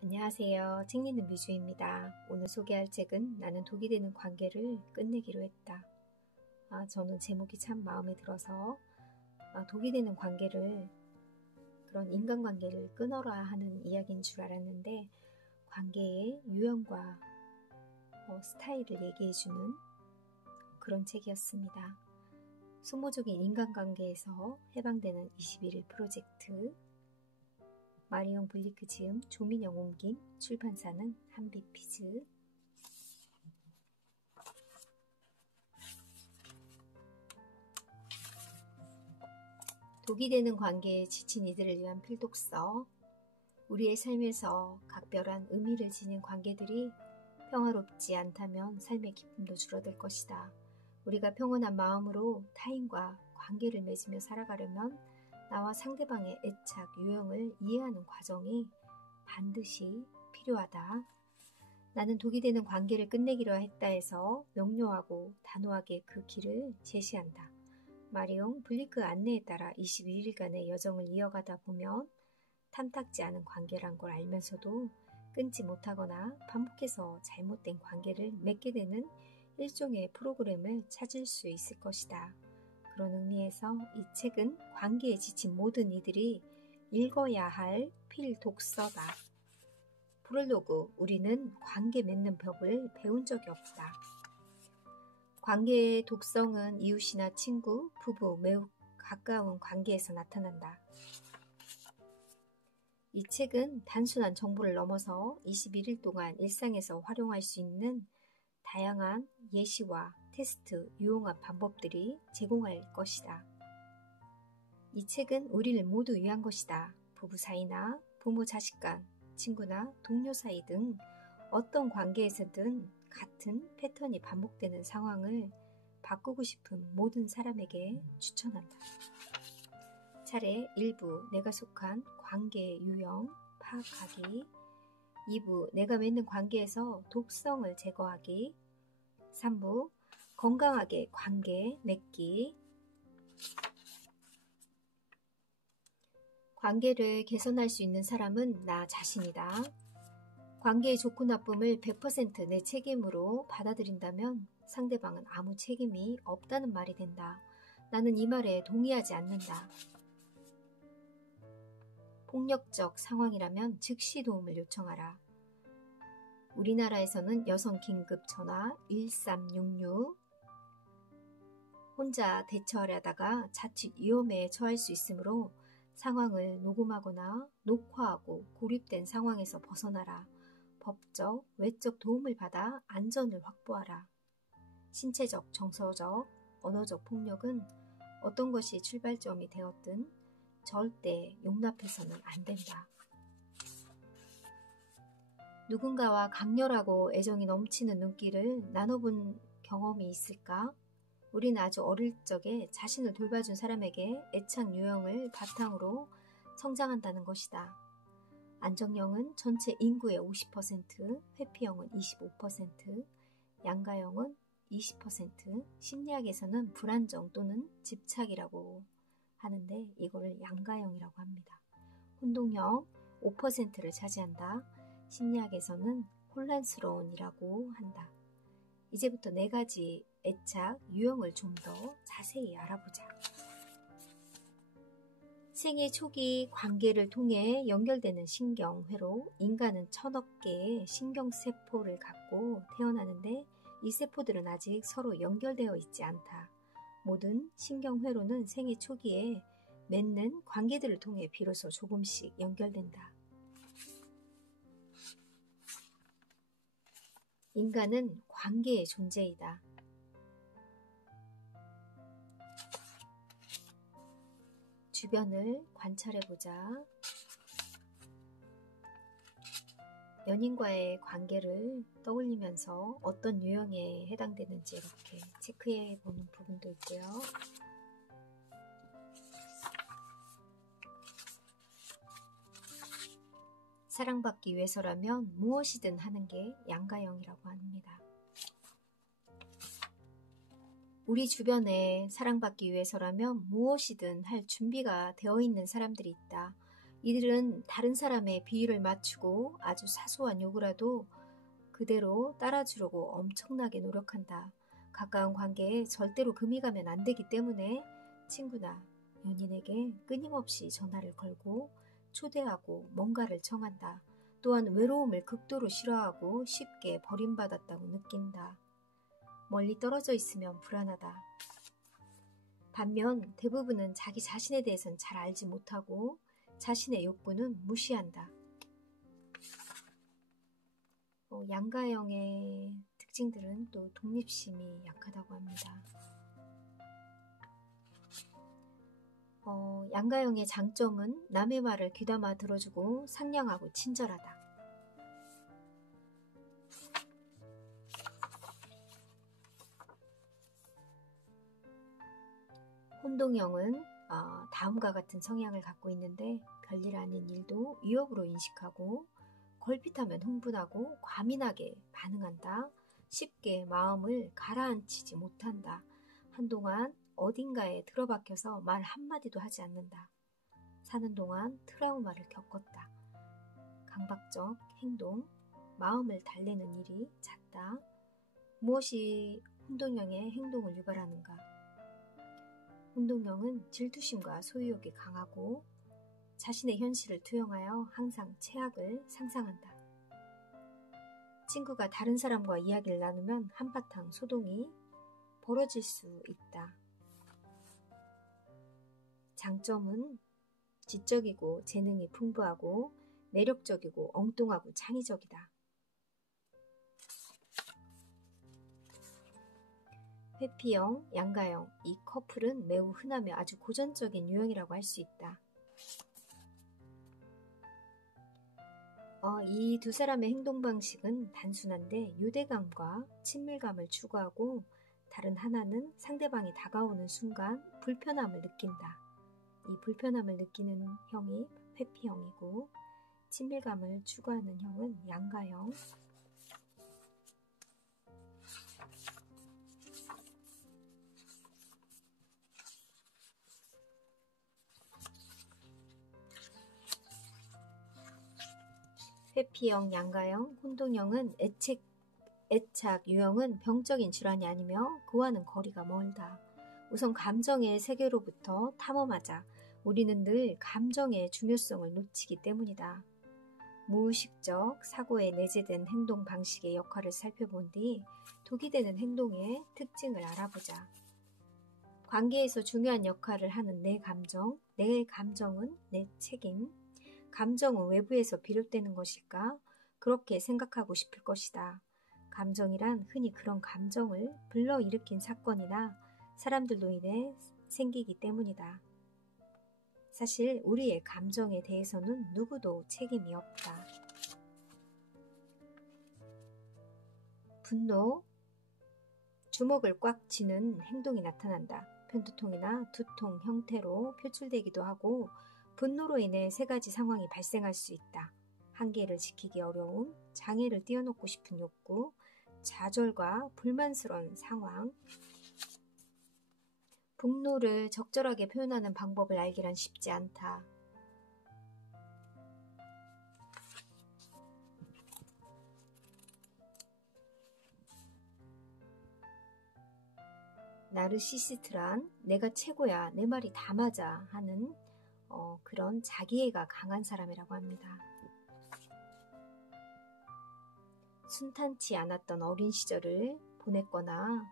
안녕하세요. 책 읽는 뮤주입니다. 오늘 소개할 책은 나는 독이 되는 관계를 끝내기로 했다. 저는 제목이 참 마음에 들어서 독이 되는 관계를, 그런 인간관계를 끊어라 하는 이야기인 줄 알았는데 관계의 유형과 스타일을 얘기해주는 그런 책이었습니다. 소모적인 인간관계에서 해방되는 21일 프로젝트, 마리옹 블리크 지음, 조민영 옮김, 출판사는 한빛피즈. 독이 되는 관계에 지친 이들을 위한 필독서. 우리의 삶에서 각별한 의미를 지닌 관계들이 평화롭지 않다면 삶의 기쁨도 줄어들 것이다. 우리가 평온한 마음으로 타인과 관계를 맺으며 살아가려면 나와 상대방의 애착, 유형을 이해하는 과정이 반드시 필요하다. 나는 독이 되는 관계를 끝내기로 했다 해서 명료하고 단호하게 그 길을 제시한다. 마리옹 블리크 안내에 따라 21일간의 여정을 이어가다 보면 탐탁지 않은 관계란 걸 알면서도 끊지 못하거나 반복해서 잘못된 관계를 맺게 되는 일종의 프로그램을 찾을 수 있을 것이다. 그런 의미에서 이 책은 관계에 지친 모든 이들이 읽어야 할 필독서다. 프롤로그, 우리는 관계 맺는 법을 배운 적이 없다. 관계의 독성은 이웃이나 친구, 부부, 매우 가까운 관계에서 나타난다. 이 책은 단순한 정보를 넘어서 21일 동안 일상에서 활용할 수 있는 다양한 예시와 테스트, 유용한 방법들이 제공할 것이다. 이 책은 우리를 모두 위한 것이다. 부부 사이나 부모 자식 간, 친구나 동료 사이 등 어떤 관계에서든 같은 패턴이 반복되는 상황을 바꾸고 싶은 모든 사람에게 추천한다. 차례 1부, 내가 속한 관계의 유형 파악하기. 2부, 내가 맺는 관계에서 독성을 제거하기. 3부, 건강하게 관계 맺기. 관계를 개선할 수 있는 사람은 나 자신이다. 관계의 좋고 나쁨을 100% 내 책임으로 받아들인다면 상대방은 아무 책임이 없다는 말이 된다. 나는 이 말에 동의하지 않는다. 폭력적 상황이라면 즉시 도움을 요청하라. 우리나라에서는 여성 긴급 전화 1366, 혼자 대처하려다가 자칫 위험에 처할 수 있으므로 상황을 녹음하거나 녹화하고 고립된 상황에서 벗어나라. 법적, 외적 도움을 받아 안전을 확보하라. 신체적, 정서적, 언어적 폭력은 어떤 것이 출발점이 되었든 절대 용납해서는 안 된다. 누군가와 강렬하고 애정이 넘치는 눈길을 나눠본 경험이 있을까? 우리는 아주 어릴 적에 자신을 돌봐준 사람에게 애착 유형을 바탕으로 성장한다는 것이다. 안정형은 전체 인구의 50%, 회피형은 25%, 양가형은 20%, 심리학에서는 불안정 또는 집착이라고 하는데 이거를 양가형이라고 합니다. 혼동형 5%를 차지한다. 심리학에서는 혼란스러운이라고 한다. 이제부터 4가지 애착 유형을 좀 더 자세히 알아보자. 생애 초기 관계를 통해 연결되는 신경회로 인간은 1000억 개의 신경세포를 갖고 태어나는데 이 세포들은 아직 서로 연결되어 있지 않다. 모든 신경회로는 생애 초기에 맺는 관계들을 통해 비로소 조금씩 연결된다. 인간은 관계의 존재이다. 주변을 관찰해보자. 연인과의 관계를 떠올리면서 어떤 유형에 해당되는지 이렇게 체크해보는 부분도 있고요. 사랑받기 위해서라면 무엇이든 하는 게 양가형이라고 합니다. 우리 주변에 사랑받기 위해서라면 무엇이든 할 준비가 되어 있는 사람들이 있다. 이들은 다른 사람의 비위를 맞추고 아주 사소한 요구라도 그대로 따라주려고 엄청나게 노력한다. 가까운 관계에 절대로 금이 가면 안 되기 때문에 친구나 연인에게 끊임없이 전화를 걸고 초대하고 뭔가를 청한다. 또한 외로움을 극도로 싫어하고 쉽게 버림받았다고 느낀다. 멀리 떨어져 있으면 불안하다. 반면 대부분은 자기 자신에 대해서는 잘 알지 못하고 자신의 욕구는 무시한다. 양가형의 특징들은 또 독립심이 약하다고 합니다. 양가형의 장점은 남의 말을 귀담아 들어주고 상냥하고 친절하다. 혼동형은 다음과 같은 성향을 갖고 있는데 별일 아닌 일도 위협으로 인식하고 걸핏하면 흥분하고 과민하게 반응한다. 쉽게 마음을 가라앉히지 못한다. 한동안 어딘가에 들어박혀서 말 한마디도 하지 않는다. 사는 동안 트라우마를 겪었다. 강박적 행동, 마음을 달래는 일이 잦다. 무엇이 혼동형의 행동을 유발하는가? 혼동형은 질투심과 소유욕이 강하고 자신의 현실을 투영하여 항상 최악을 상상한다. 친구가 다른 사람과 이야기를 나누면 한바탕 소동이 벌어질 수 있다. 장점은 지적이고 재능이 풍부하고 매력적이고 엉뚱하고 창의적이다. 회피형, 양가형, 이 커플은 매우 흔하며 아주 고전적인 유형이라고 할 수 있다. 이 두 사람의 행동 방식은 단순한데 유대감과 친밀감을 추구하고 다른 하나는 상대방이 다가오는 순간 불편함을 느낀다. 이 불편함을 느끼는 형이 회피형이고 친밀감을 추구하는 형은 양가형. 회피형, 양가형, 혼동형은 애착 유형은 병적인 질환이 아니며 그와는 거리가 멀다. 우선 감정의 세계로부터 탐험하자. 우리는 늘 감정의 중요성을 놓치기 때문이다. 무의식적 사고에 내재된 행동 방식의 역할을 살펴본 뒤 독이 되는 행동의 특징을 알아보자. 관계에서 중요한 역할을 하는 내 감정은 내 책임, 감정은 외부에서 비롯되는 것일까? 그렇게 생각하고 싶을 것이다. 감정이란 흔히 그런 감정을 불러일으킨 사건이나 사람들로 인해 생기기 때문이다. 사실 우리의 감정에 대해서는 누구도 책임이 없다. 분노, 주먹을 꽉 쥐는 행동이 나타난다. 편두통이나 두통 형태로 표출되기도 하고 분노로 인해 세 가지 상황이 발생할 수 있다. 한계를 지키기 어려움, 장애를 뛰어넘고 싶은 욕구, 좌절과 불만스러운 상황. 분노를 적절하게 표현하는 방법을 알기란 쉽지 않다. 나르시시스트란 내가 최고야, 내 말이 다 맞아 하는 그런 자기애가 강한 사람이라고 합니다. 순탄치 않았던 어린 시절을 보냈거나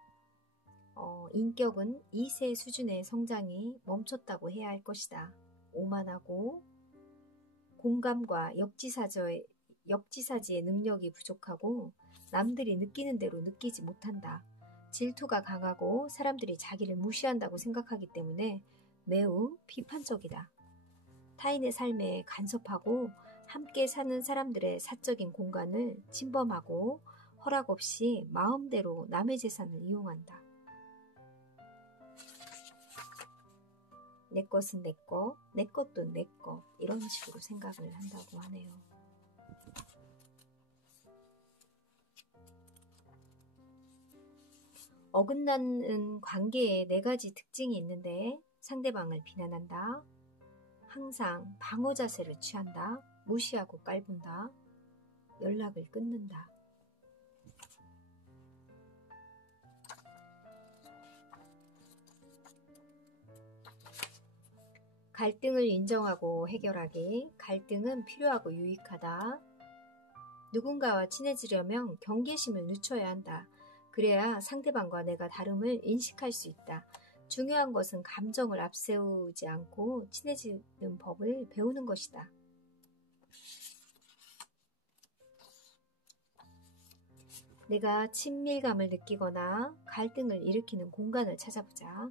인격은 2세 수준의 성장이 멈췄다고 해야 할 것이다. 오만하고 공감과 역지사지의 능력이 부족하고 남들이 느끼는 대로 느끼지 못한다. 질투가 강하고 사람들이 자기를 무시한다고 생각하기 때문에 매우 비판적이다. 타인의 삶에 간섭하고 함께 사는 사람들의 사적인 공간을 침범하고 허락 없이 마음대로 남의 재산을 이용한다. 내 것은 내 것, 내 것도 내 것, 이런 식으로 생각을 한다고 하네요. 어긋나는 관계에 4가지 특징이 있는데 상대방을 비난한다. 항상 방어 자세를 취한다. 무시하고 깔본다. 연락을 끊는다. 갈등을 인정하고 해결하기. 갈등은 필요하고 유익하다. 누군가와 친해지려면 경계심을 늦춰야 한다. 그래야 상대방과 내가 다름을 인식할 수 있다. 중요한 것은 감정을 앞세우지 않고 친해지는 법을 배우는 것이다. 내가 친밀감을 느끼거나 갈등을 일으키는 공간을 찾아보자.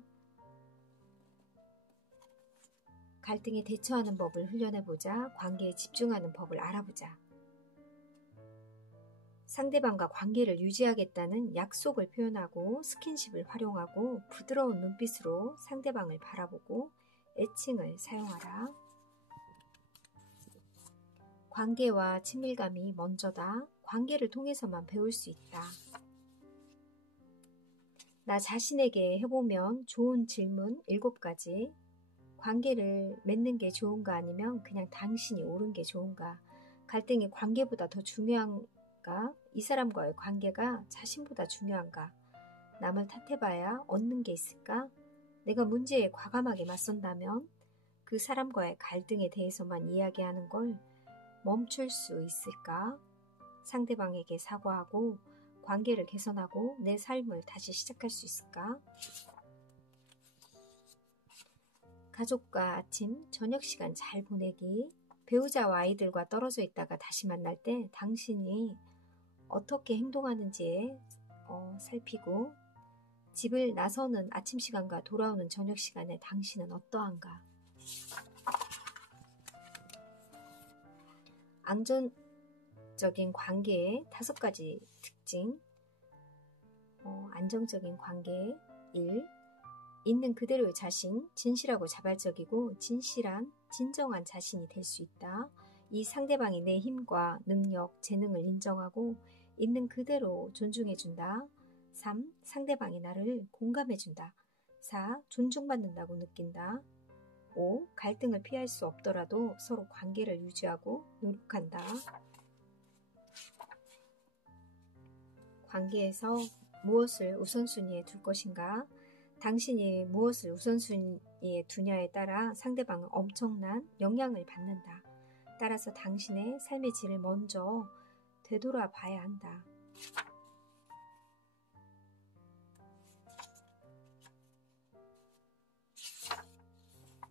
갈등에 대처하는 법을 훈련해보자. 관계에 집중하는 법을 알아보자. 상대방과 관계를 유지하겠다는 약속을 표현하고 스킨십을 활용하고 부드러운 눈빛으로 상대방을 바라보고 애칭을 사용하라. 관계와 친밀감이 먼저다. 관계를 통해서만 배울 수 있다. 나 자신에게 해보면 좋은 질문 7가지. 관계를 맺는 게 좋은가 아니면 그냥 당신이 옳은 게 좋은가? 갈등이 관계보다 더 중요한가? 이 사람과의 관계가 자신보다 중요한가? 남을 탓해봐야 얻는 게 있을까? 내가 문제에 과감하게 맞선다면 그 사람과의 갈등에 대해서만 이야기하는 걸 멈출 수 있을까? 상대방에게 사과하고 관계를 개선하고 내 삶을 다시 시작할 수 있을까? 가족과 아침, 저녁 시간 잘 보내기. 배우자와 아이들과 떨어져 있다가 다시 만날 때 당신이 어떻게 행동하는지에 살피고 집을 나서는 아침 시간과 돌아오는 저녁 시간에 당신은 어떠한가? 안정적인 관계의 5가지 특징. 안정적인 관계 1. 있는 그대로의 자신, 진실하고 자발적이고 진정한 자신이 될 수 있다. 2. 상대방이 내 힘과 능력, 재능을 인정하고 있는 그대로 존중해준다. 3. 상대방이 나를 공감해준다. 4. 존중받는다고 느낀다. 5. 갈등을 피할 수 없더라도 서로 관계를 유지하고 노력한다. 관계에서 무엇을 우선순위에 둘 것인가? 당신이 무엇을 우선순위에 두냐에 따라 상대방은 엄청난 영향을 받는다. 따라서 당신의 삶의 질을 먼저 되돌아봐야 한다.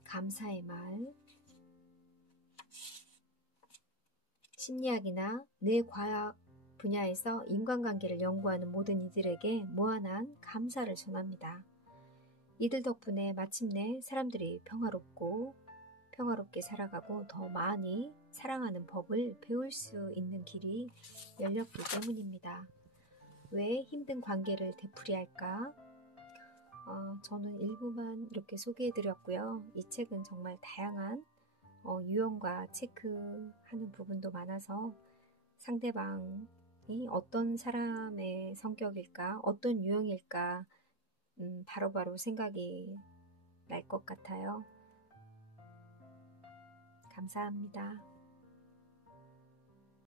감사의 말. 심리학이나 뇌과학 분야에서 인간관계를 연구하는 모든 이들에게 무한한 감사를 전합니다. 이들 덕분에 마침내 사람들이 평화롭게 살아가고 더 많이 사랑하는 법을 배울 수 있는 길이 열렸기 때문입니다. 왜 힘든 관계를 되풀이할까? 저는 일부만 이렇게 소개해드렸고요. 이 책은 정말 다양한 유형과 체크하는 부분도 많아서 상대방이 어떤 사람의 성격일까, 어떤 유형일까 바로바로 생각이 날 것 같아요. 감사합니다.